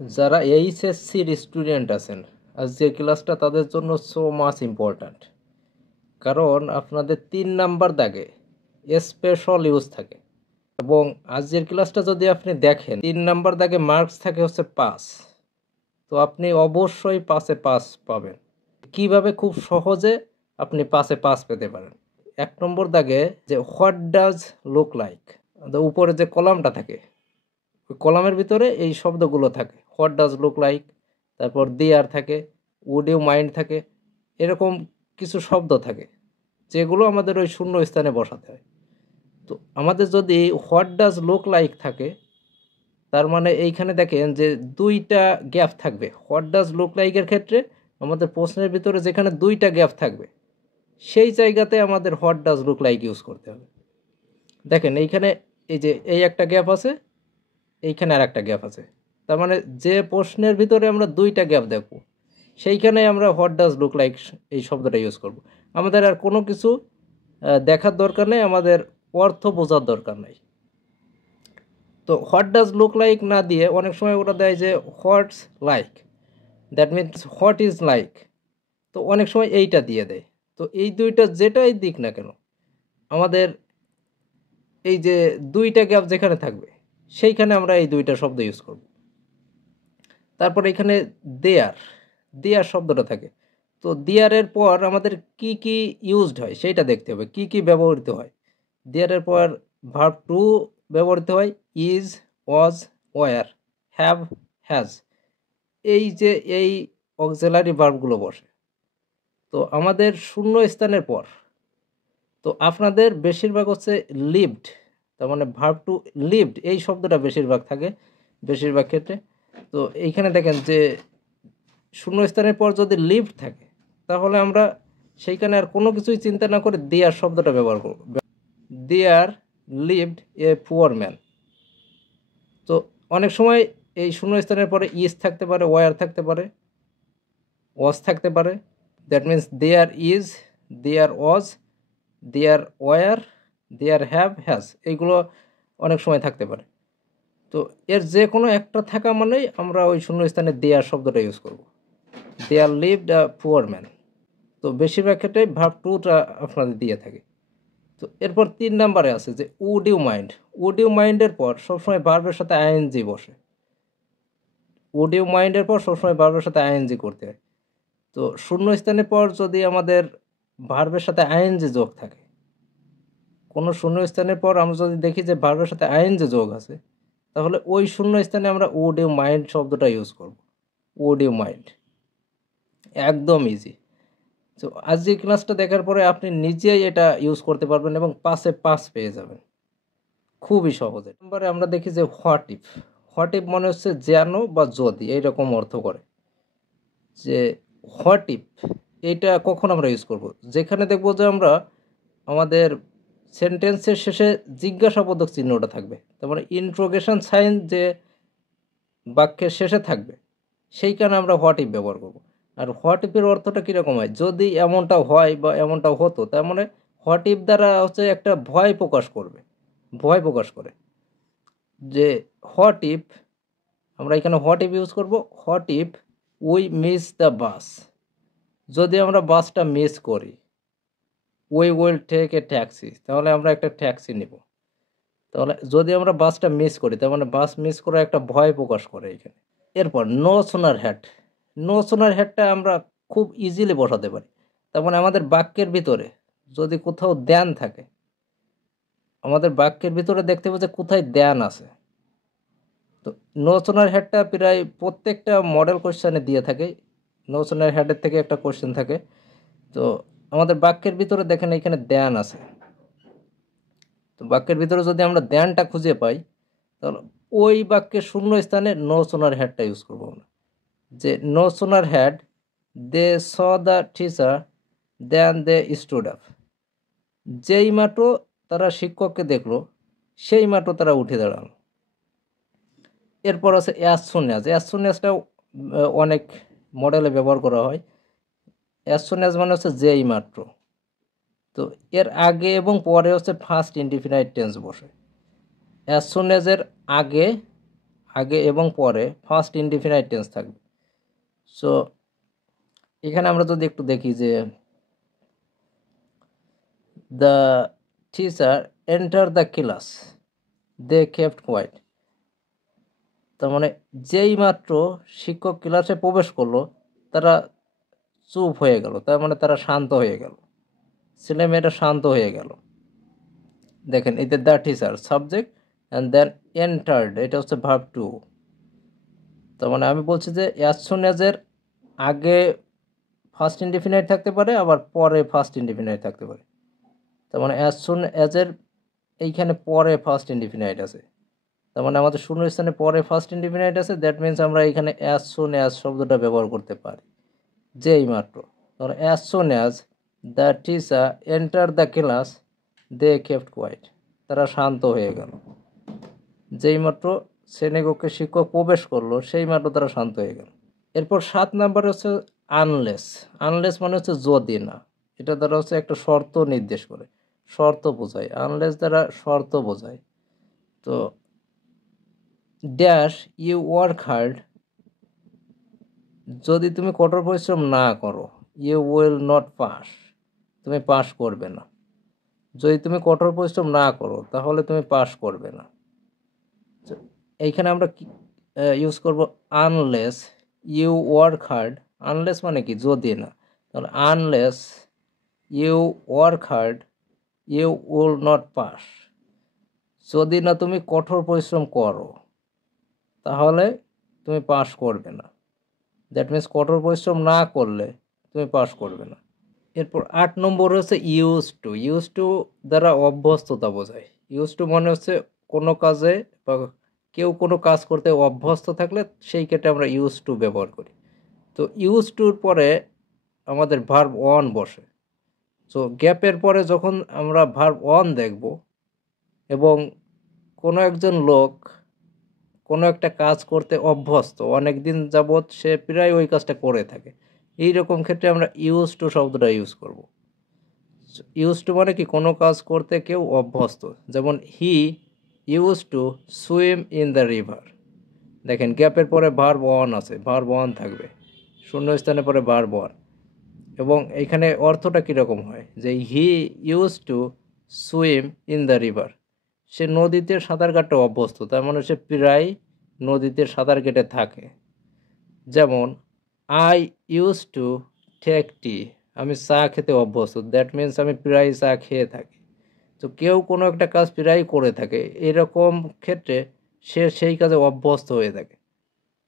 যারা এইচএসসির স্টুডেন্ট আছেন, আজকের ক্লাসটা তাদের জন্য সো মাচ ইম্পর্ট্যান্ট। কারণ আপনাদের 3 নাম্বার দাগে স্পেশাল ইউজ থাকে এবং আজকের ক্লাসটা যদি আপনি দেখেন 3 নাম্বার দাগে মার্কস থাকে হচ্ছে 5। তো আপনি অবশ্যই 5-এ 5 পাবেন। কিভাবে খুব সহজে আপনি 5-এ 5 পেতে পারেন? 1 নম্বর দাগে যে হোয়াট ডাজ লুক লাইক, উপরে যে কলামটা থাকে ওই কলামের ভিতরে এই শব্দগুলো থাকে, হোয়াট ডাজ লুক লাইক, তারপর দেয়ার থাকে, উড ইউ মাইন্ড থাকে, এরকম কিছু শব্দ থাকে যেগুলো আমাদের ওই শূন্য স্থানে বসাতে হয়। তো আমাদের যদি হোয়াট ডাজ লুক লাইক থাকে, তার মানে এইখানে দেখেন যে 2টা গ্যাপ থাকবে। হোয়াট ডাজ লুক লাইকের ক্ষেত্রে আমাদের প্রশ্নের ভিতরে যেখানে 2টা গ্যাপ থাকবে সেই জায়গাতে আমাদের what does look like use করতে হবে। দেখেন এইখানে এই যে এই একটা গ্যাপ আছে, এইখানে আর একটা গ্যাপ আছে, তার মানে যে প্রশ্নের ভিতরে আমরা 2টা গ্যাপ দেখব সেইখানে আমরা হোয়াট ডাজ লুক লাইক এই শব্দটা ইউজ করব। আমাদের আর কোনো কিছু দেখার দরকার নেই, আমাদের অর্থ বোঝার দরকার নেই। তো হোয়াট ডাজ লুক লাইক না দিয়ে অনেক সময় ওটা দেয় যে what's like, that means what is like. তো অনেক সময় এইটা দিয়ে দেয়। তো এই দুইটা যেটাই দিক না কেন, আমাদের এই যে 2টা গ্যাপ যেখানে থাকবে সেইখানে আমরা এই 2টা শব্দ ইউজ করব। তারপর এখানে দেয়ার, দেয়ার শব্দটা থাকে। তো দেয়ারের পর আমাদের কি কি ইউজড হয় সেইটা দেখতে হবে, কি কি ব্যবহৃত হয়। দেয়ারের পর ভার্ব টু ব্যবহৃত হয়, is, was, were, have, has. এই যে এই অক্সিলারি ভার্বগুলো বসে। তো আমাদের শূন্য স্থানের পর তো আপনাদের বেশিরভাগ হচ্ছে লিভড, তার মানে ভার্ব টু লিভড এই শব্দটা বেশিরভাগ থাকে বেশিরভাগ ক্ষেত্রে। তো এইখানে দেখেন যে শূন্যস্থানের পর যদি লিভড থাকে তাহলে আমরা সেইখানে আর কোনো কিছুই চিন্তা না করে দেয়ার শব্দটা ব্যবহার করব। There lived a poor man. তো অনেক সময় এই শূন্যস্থানের পরে ইজ থাকতে পারে, ওয়ার থাকতে পারে, ওয়াজ থাকতে পারে। That means there is, there was, there were, there have, has, এইগুলো অনেক সময় থাকতে পারে। তো এর যে কোনো একটা থাকা মানেই আমরা ওই শূন্যস্থানে দেয়ার শব্দটা ইউজ করব। There lived a poor man. তো বেশিরভাগ ক্ষেত্রে ভার্ব টুটা আপনাদের দিয়ে থাকে। তো এরপর 3 নাম্বারে আছে যে would you mind. Would you মাইন্ডের পর সবসময় ভার্বের সাথে আইএনজি বসে। উড ইউ মাইন্ডের পর সবসময় ভার্বের সাথে আইএনজি করতে হয়। তো শূন্যস্থানের পর যদি আমাদের ভার্বের সাথে আইএনজি যোগ থাকে, কোনো শূন্যস্থানের পর আমরা যদি দেখি যে ভার্বের সাথে আইএনজি যোগ আছে, তাহলে ওই শূন্যস্থানে আমরা উড ইউ মাইন্ড শব্দটা ইউজ করব। উড ইউ মাইন্ড, একদম ইজি। তো আজকে ক্লাসটা দেখার পরে আপনি নিজেই এটা ইউজ করতে পারবেন এবং 5-এ 5 পেয়ে যাবেন খুবই সহজে। নম্বরে আমরা দেখি যে হোয়াট ইফ। হোয়াট ইফ মনে হচ্ছে যেন বা যদি, এইরকম অর্থ করে। যে হোয়াট ইফ এইটা কখন আমরা ইউজ করব? যেখানে দেখব যে আমরা আমাদের সেন্টেন্সের শেষে জিজ্ঞাসাবোধক চিহ্নটা থাকবে, তার মানে ইন্ট্রোগেশন সাইন যে বাক্যের শেষে থাকবে সেইখানে আমরা হোয়াট ইফ ব্যবহার করব। আর হোয়াট ইফের অর্থটা কীরকম হয়? যদি এমনটা হয় বা এমনটা হতো, তার মানে হোয়াট ইফ দ্বারা হচ্ছে একটা ভয় প্রকাশ করবে, ভয় প্রকাশ করে যে হোয়াট ইফ, আমরা এখানে হোয়াট ইফ ইউজ করব। What if we miss the bus, যদি আমরা বাসটা মিস করি, we will take a taxi, তাহলে আমরা একটা ট্যাক্সি নিব। তাহলে যদি আমরা বাসটা মিস করি, তার মানে বাস মিস করে একটা ভয় প্রকাশ করে এখানে। এরপর no sooner hat. No sooner হ্যাটটা আমরা খুব ইজিলি বসাতে পারি। তার মানে আমাদের বাক্যের ভিতরে যদি কোথাও দ্যান থাকে, আমাদের বাক্যের ভিতরে দেখতে পাবো যে কোথায় দ্যান আছে। তো নো সোনার হ্যাটটা প্রায় প্রত্যেকটা মডেল কোশ্চেনে দিয়ে থাকে। নো সোনার হ্যাটের থেকে একটা কোশ্চেন থাকে। তো আমাদের বাক্যের ভিতরে দেখেন এখানে দ্যান আছে। তো বাক্যের ভিতরে যদি আমরা দ্যানটা খুঁজে পাই, তাহলে ওই বাক্যের শূন্য স্থানে নো সোনার হ্যাটটা ইউজ করবো আমরা। যে no sooner had they saw the teacher then they stood up, যেই মাত্র তারা শিক্ষককে দেখলো সেই মাত্র তারা উঠে দাঁড়ালো। এরপর আছে as soon as. As soon অ্যাজটাও অনেক মডেলে ব্যবহার করা হয়। অ্যাজ সুন অ্যাজ মানে হচ্ছে যেই মাত্র। তো এর আগে এবং পরে হচ্ছে ফার্স্ট ইনডিফিনাইট টেন্স বসে। অ্যাজ সুন অ্যাজের আগে আগে এবং পরে ফার্স্ট ইনডিফিনাইট টেন্স থাকবে। সো এখানে আমরা যদি একটু দেখি যে the teacher enter the class they kept quiet, তার মানে যেই মাত্র শিক্ষক ক্লাসে প্রবেশ করলো তারা চুপ হয়ে গেল, তার মানে তারা শান্ত হয়ে গেল, ছেলেমেয়েরা শান্ত হয়ে গেল। দেখেন এতে the teacher subject and then entered, এটা হচ্ছে ভার্ব টু। তার মানে আমি বলছি যে অ্যাজ সুন অ্যাজ এর আগে ফার্স্ট ইনডিফিনাইট থাকতে পারে, আবার পরে ফার্স্ট ইনডিফিনাইট থাকতে পারে। তার মানে অ্যাজ সুন অ্যাজ এর এইখানে পরে ফার্স্ট ইনডিফিনাইট আছে, তার মানে আমাদের শূন্যস্থানে পরে ফার্স্ট ইনডিফিনাইট আছে। দ্যাট মিনস আমরা এখানে অ্যাজ সুন অ্যাজ শব্দটা ব্যবহার করতে পারি, যেই মাত্র। তাহলে as soon as the teacher enter the class they kept quiet, তারা শান্ত হয়ে গেল। যেই মাত্র শ্রেণীকক্ষে শিক্ষক প্রবেশ করলো সেই মাত্র তারা শান্ত হয়ে গেল। এরপর 7 নম্বরে হচ্ছে আনলেস। আনলেস মানে হচ্ছে যদি না, এটা দ্বারা হচ্ছে একটা শর্ত নির্দেশ করে, শর্ত বোঝায়। আনলেস দ্বারা শর্ত বোঝায়। তো ড্যাশ ইউ ওয়ার্ক হার্ড, যদি তুমি কঠোর পরিশ্রম না করো, ইউ উইল নট পাস, তুমি পাস করবে না। যদি তুমি কঠোর পরিশ্রম না করো তাহলে তুমি পাস করবে না। এইখানে আমরা ইউজ করব unless you work hard. Unless মানে কি যদি না, তাহলে unless you work hard you will not pass, যদি না তুমি কঠোর পরিশ্রম করো তাহলে তুমি পাস করবে না। দ্যাট মিনস কঠোর পরিশ্রম না করলে তুমি পাস করবে না। এরপর 8 নম্বর হচ্ছে ইউজ টু। ইউজ টু দ্বারা অভ্যস্ততা বোঝায়। ইউজ টু মানে হচ্ছে কোনো কাজে বা কেউ কোনো কাজ করতে অভ্যস্ত থাকলে সেই ক্ষেত্রে আমরা ইউজ টু ব্যবহার করি। তো ইউজ টুর পরে আমাদের ভার্ব অন বসে। সো গ্যাপের পরে যখন আমরা ভার্ব অন দেখব এবং কোনো একজন লোক কোনো একটা কাজ করতে অভ্যস্ত, অনেক দিন যাবৎ সে প্রায় ওই কাজটা করে থাকে, এই রকম ক্ষেত্রে আমরা ইউজ টু শব্দটা ইউজ করব। ইউজ টু মানে কি কোনো কাজ করতে কেউ অভ্যস্ত, যেমন হি use to swim in the river. দেখেন গ্যাপের পরে ভার্ব অন আছে, ভার্ব অন থাকবে, শূন্যস্থানের পরে ভার্ব অন। এবং এখানে অর্থটা কীরকম হয় যে he use to swim in the river, সে নদীতে সাঁতার কাটতে অভ্যস্ত, তার মানে সে প্রায় নদীতে সাঁতার কেটে থাকে। যেমন I use to take tea, আমি চা খেতে অভ্যস্ত, দ্যাট মিনস আমি প্রায় চা খেয়ে থাকি। তো কেউ কোনো একটা কাজ প্রায় করে থাকে, এরকম ক্ষেত্রে সে সেই কাজে অভ্যস্ত হয়ে থাকে।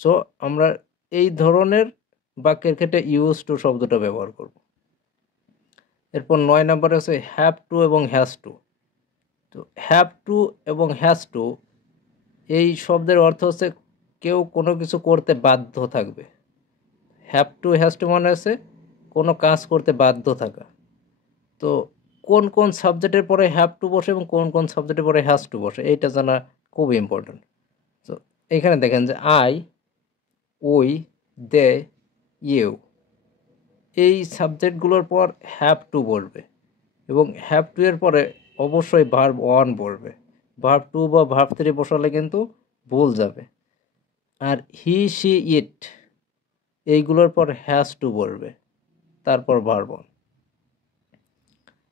সো আমরা এই ধরনের বাক্যের ক্ষেত্রে ইউজ টু শব্দটা ব্যবহার করব। এরপর 9 নম্বরে হচ্ছে হ্যাভ টু এবং হ্যাজ টু। তো হ্যাভ টু এবং হ্যাজ টু এই শব্দের অর্থ হচ্ছে কেউ কোনো কিছু করতে বাধ্য থাকবে। হ্যাভ টু হ্যাজ টু মানে হচ্ছে কোনো কাজ করতে বাধ্য থাকা। তো কোন কোন সাবজেক্টের পরে হ্যাভ টু বসে এবং কোন কোন সাবজেক্টের পরে হ্যাজ টু বসে এইটা জানা খুব ইম্পর্ট্যান্ট। তো এখানে দেখেন যে আই, উই, দে, ইউ, এই সাবজেক্টগুলোর পর হ্যাভ টু বসবে এবং হ্যাভ টু এর পরে অবশ্যই ভার্ব ওয়ান বসবে। ভার্ব টু বা ভার্ব থ্রি বসালে কিন্তু ভুল যাবে। আর হি, শি, ইট এইগুলোর পর হ্যাজ টু বসবে, তারপর ভার্ব ওয়ান।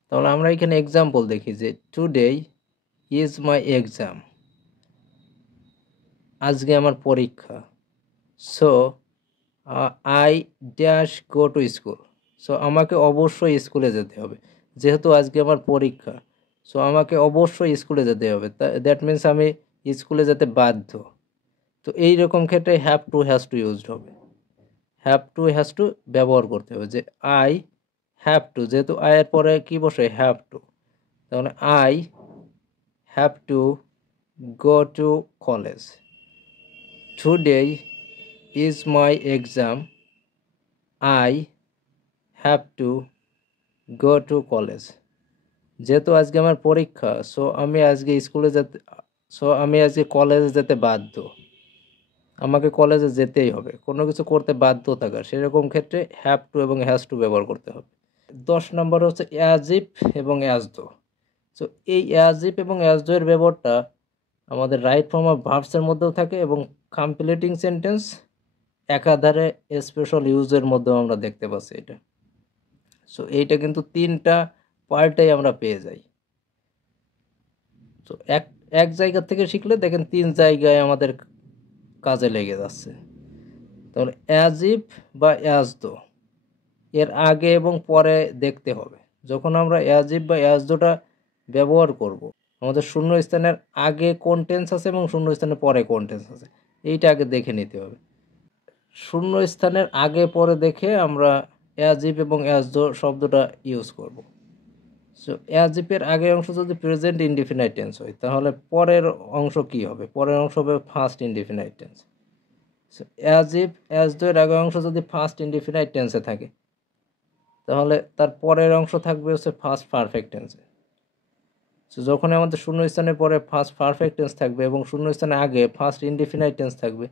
তাহলে আমরা এখানে এক্সাম্পল দেখি যে টুডে ইজ মাই এক্সাম, আজকে আমার পরীক্ষা। So I dash go to school, so আমাকে অবশ্যই স্কুলে যেতে হবে, যেহেতু আজকে আমার পরীক্ষা। সো আমাকে অবশ্যই স্কুলে যেতে হবে, দ্যাট মিনস আমি স্কুলে যেতে বাধ্য। তো এই রকম ক্ষেত্রে have to has to used হবে। হ্যাভ টু হ্যাজ টু ব্যবহার করতে হবে যে আই হ্যাভ টু, যেহেতু আয়ের পরে কি বসে হ্যাভ টু, তাহলে I have to go to college. Today is my exam, I have to go to college. যেহেতু আজকে আমার পরীক্ষা, সো আমি আজকে কলেজে যেতে বাধ্য, আমাকে কলেজে যেতেই হবে, কোনো কিছু করতে বাধ্য থাকা, সেরকম ক্ষেত্রে হ্যাভ টু এবং হ্যাজ টু ব্যবহার করতে হবে। 10 নম্বর হচ্ছে অ্যাজ ইফ এবং অ্যাজ দো। সো এই অ্যাজ ইফ এবং অ্যাজ দো এর ব্যবহারটা আমাদের রাইট ফর্ম অফ ভার্বসের মধ্যেও থাকে এবং কমপ্লিটিং সেন্টেন্স, একাধারে স্পেশাল ইউজের মধ্যেও আমরা দেখতে পাচ্ছি এটা। সো এইটা কিন্তু তিনটা পার্টেই আমরা পেয়ে যাই। তো এক এক জায়গা থেকে শিখলে দেখেন তিন জায়গায় আমাদের কাজে লেগে যাচ্ছে। তাহলে অ্যাজ ইফ বা অ্যাজ দো এর আগে এবং পরে দেখতে হবে। যখন আমরা অ্যাজ ইফ বা অ্যাজ দোটা ব্যবহার করব, আমাদের শূন্যস্থানের আগে কোন টেন্স আছে এবং শূন্যস্থানের পরে কোন টেন্স আছে এইটা আগে দেখে নিতে হবে। শূন্যস্থানের আগে পরে দেখে আমরা অ্যাজ ইফ এবং অ্যাজ দো শব্দটা ইউজ করব। সো অ্যাজ ইফের আগের অংশ যদি প্রেজেন্ট ইনডিফিনাইট টেন্স হয়, তাহলে পরের অংশ কি হবে? পরের অংশ হবে first indefinite tense. So as if as though এর আগের অংশ যদি ফার্স্ট ইনডিফিনাইট টেন্সে থাকে, তাহলে তার পরের অংশ থাকবে হচ্ছে ফার্স্ট পারফেক্ট টেন্সে। সো যখন আমাদের শূন্যস্থানের পরে ফার্স্ট পারফেক্ট টেন্স থাকবে এবং শূন্যস্থানের আগে ফার্স্ট ইনডিফিনাইট টেন্স থাকবে,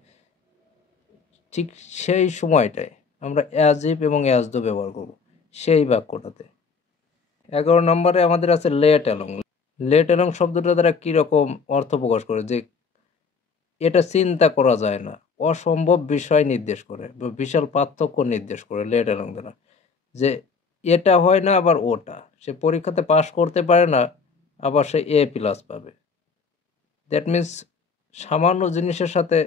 ঠিক সেই সময়টায় আমরা অ্যাজ ইফ এবং অ্যাজ দো ব্যবহার করব সেই বাক্যটাতে। 11 নম্বরে আমাদের আছে লেট অ্যালং। লেট অ্যালং শব্দটা দ্বারা কীরকম অর্থ প্রকাশ করে? যে এটা চিন্তা করা যায় না, অসম্ভব বিষয় নির্দেশ করে বা বিশাল পার্থক্য নির্দেশ করে লেট অ্যালং দ্বারা। যে এটা হয় না আবার ওটা, সে পরীক্ষাতে পাশ করতে পারে না আবার সে A+ পাবে। দ্যাট মিন্স সামান্য জিনিসের সাথে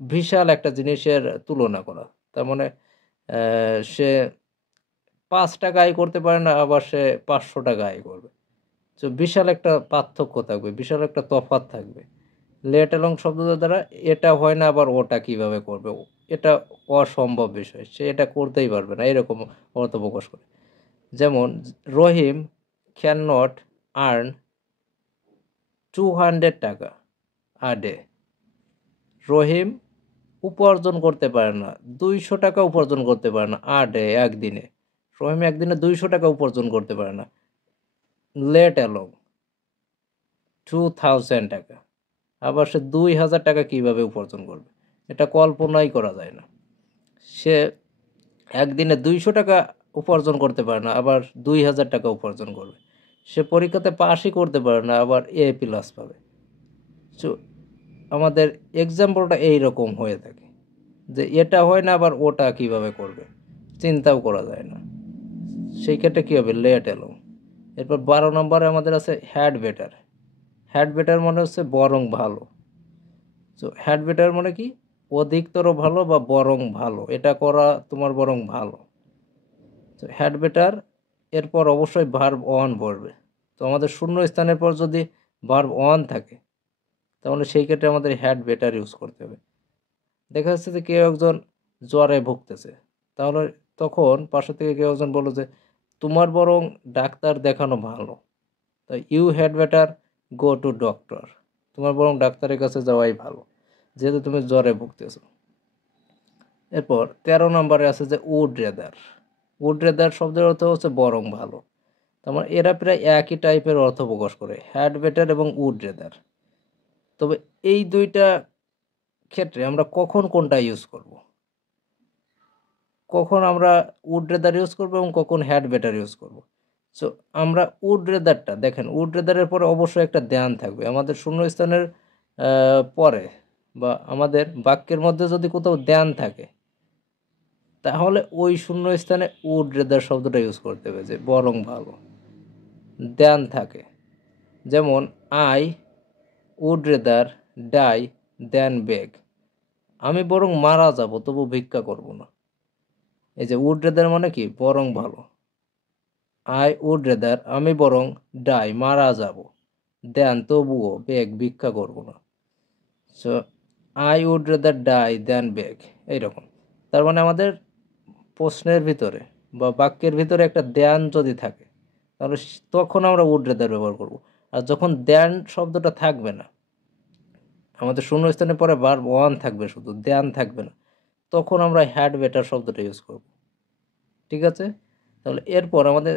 বিশাল একটা জিনিসের তুলনা করা। তার মানে সে 5 টাকা আয় করতে পারে না, আবার সে 500 টাকা আয় করবে। তো বিশাল একটা পার্থক্য থাকবে, বিশাল একটা তফাৎ থাকবে লেট অ্যালং শব্দটার দ্বারা। এটা হয় না আবার ওটা কিভাবে করবে, এটা অসম্ভব বিষয়, সে এটা করতেই পারবে না, এরকম অর্থ প্রকাশ করে। যেমন রহিম ক্যান নট আর্ন 200 টাকা আ ডে। রহিম উপার্জন করতে পারে না, 200 টাকা উপার্জন করতে পারে না আ ডে, একদিনে। রহিম একদিনে 200 টাকা উপার্জন করতে পারে না। লেট অ্যালং 2000 টাকা, আবার সে 2000 টাকা কিভাবে উপার্জন করবে, এটা কল্পনাই করা যায় না। সে একদিনে 200 টাকা উপার্জন করতে পারে না, আবার 2000 টাকা উপার্জন করবে। সে পরীক্ষাতে পাশই করতে পারে না, আবার A+ পাবে। সো আমাদের এক্সাম্পলটা এইরকম হয়ে থাকে যে এটা হয় না আবার ওটা কিভাবে করবে, চিন্তাও করা যায় না। সেই ক্ষেত্রে কী হবে? Let along. এরপর 12 নম্বরে আমাদের আছে হ্যাড বেটার। হ্যাড বেটার মানে হচ্ছে বরং ভালো। সো হ্যাড বেটার মানে কি? অধিকতর ভালো বা বরং ভালো, এটা করা তোমার বরং ভালো। তো হ্যাড বেটার এরপর অবশ্যই ভার্ব অন পড়বে। তো আমাদের শূন্য স্থানের পর যদি ভার্ব অন থাকে, তাহলে সেই ক্ষেত্রে আমাদের হ্যাড বেটার ইউজ করতে হবে। দেখা যাচ্ছে যে কেউ একজন জ্বরে ভুগতেছে, তাহলে তখন পাশে থেকে কেউ একজন বলল যে তোমার বরং ডাক্তার দেখানো ভালো, তাই you had better go to doctor. তোমার বরং ডাক্তারের কাছে যাওয়াই ভালো, যেহেতু তুমি জ্বরে ভুগতেছো। এরপর 13 নম্বরে আছে যে উড রেদার। উড রেদার শব্দের অর্থ হচ্ছে বরং ভালো। তার মানে এরা প্রায় একই টাইপের অর্থ প্রকাশ করে, হ্যাড বেটার এবং উড রেদার। তবে এই দুইটা ক্ষেত্রে আমরা কখন কোনটা ইউজ করব? কখন আমরা উড রেদার ইউজ করব এবং কখন হ্যাড বেটার ইউজ করব? সো আমরা উড রেদারটা দেখেন, উড রেদারের পরে অবশ্যই একটা দেন থাকবে। আমাদের শূন্যস্থানের পরে বা আমাদের বাক্যের মধ্যে যদি কোথাও দেন থাকে, তাহলে ওই শূন্যস্থানে উড রেদার শব্দটা ইউজ করতে হবে, যে বরং ভালো দেন থাকে। যেমন I would rather die than বেগ। আমি বরং মারা যাব তবু ভিক্ষা করব না। এই যে উড রেদার মানে কি? বরং ভালো। আই উড রেদার আমি বরং ডাই মারা যাব, দেন তবুও বেগ ভিক্ষা করব না। So I would rather die than beg, এইরকম। তার মানে আমাদের প্রশ্নের ভিতরে বা বাক্যের ভিতরে একটা দেন যদি থাকে, তাহলে তখন আমরা উড রেদার ব্যবহার করব। আর যখন দেন শব্দটা থাকবে না, আমাদের শূন্যস্থানের পরে ভার্ব ওয়ান থাকবে, শুধু দেন থাকবে না, তখন আমরা হ্যাড বেটার শব্দটা ইউজ করব। ঠিক আছে? তাহলে এরপর আমাদের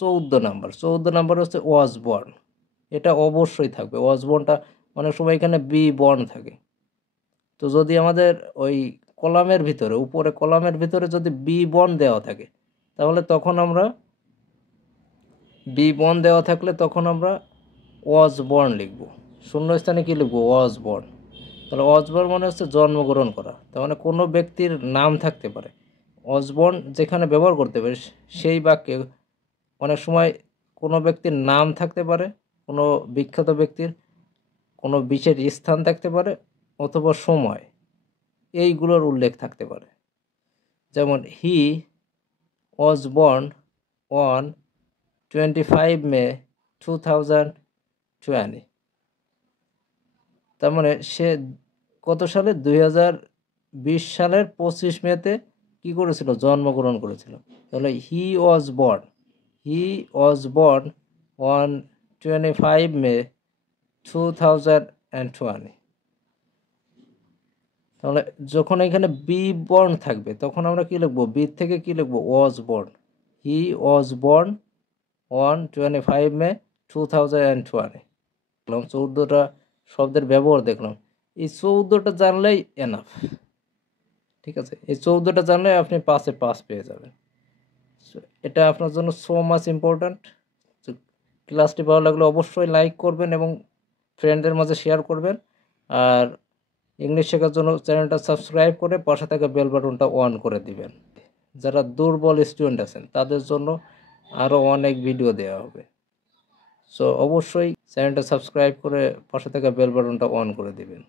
14 নাম্বার হচ্ছে ওয়াজ বর্ন। এটা অবশ্যই থাকবে। ওয়াজ বর্নটা অনেক সময় এখানে বি বর্ন থাকে। তো যদি আমাদের ওই কলামের ভিতরে, উপরে কলামের ভিতরে যদি বি বর্ন দেওয়া থাকে, তাহলে তখন আমরা বি বর্ন দেওয়া থাকলে তখন আমরা ওয়াজ বর্ন লিখব। শূন্যস্থানে কি লিখব? Was born. তাহলে অসবর্ন মানে হচ্ছে জন্মগ্রহণ করা, তার মানে কোনো ব্যক্তির নাম থাকতে পারে। অসবর্ন যেখানে ব্যবহার করতে পারে সেই বাক্যে অনেক সময় কোনো ব্যক্তির নাম থাকতে পারে, কোনো বিখ্যাত ব্যক্তির কোনো বিশেষ স্থান থাকতে পারে, অথবা সময়, এইগুলোর উল্লেখ থাকতে পারে। যেমন হি ওয়াজ বর্ন অন 25 মে 2020। তার মানে সে কত সালে 2020 সালের 25 মেতে কি করেছিল, জন্মগ্রহণ করেছিল। তাহলে হি ওয়াজ বর্ন অন 25 মে 2020। তাহলে যখন এখানে বি বর্ন থাকবে তখন আমরা কি লিখবো, বি থেকে কি লিখবো, was born. He was born on 25 মে 2020। দেখলাম 14টা শব্দের ব্যবহার দেখলাম। এই 14টা জানলেই এনাফ। ঠিক আছে, এই 14টা জানলে আপনি 5-এ 5 পেয়ে যাবেন। এটা আপনার জন্য সো মাচ ইম্পর্ট্যান্ট। ক্লাসটি ভালো লাগলে অবশ্যই লাইক করবেন এবং ফ্রেন্ডদের মাঝে শেয়ার করবেন। আর ইংলিশ শেখার জন্য চ্যানেলটা সাবস্ক্রাইব করে পাশে থাকা বেল বাটনটা অন করে দিবেন। যারা দুর্বল স্টুডেন্ট আছেন তাদের জন্য আরও অনেক ভিডিও দেওয়া হবে। সো অবশ্যই চ্যানেলটা সাবস্ক্রাইব করে পাশে থাকা বেল বাটনটা অন করে দিবেন।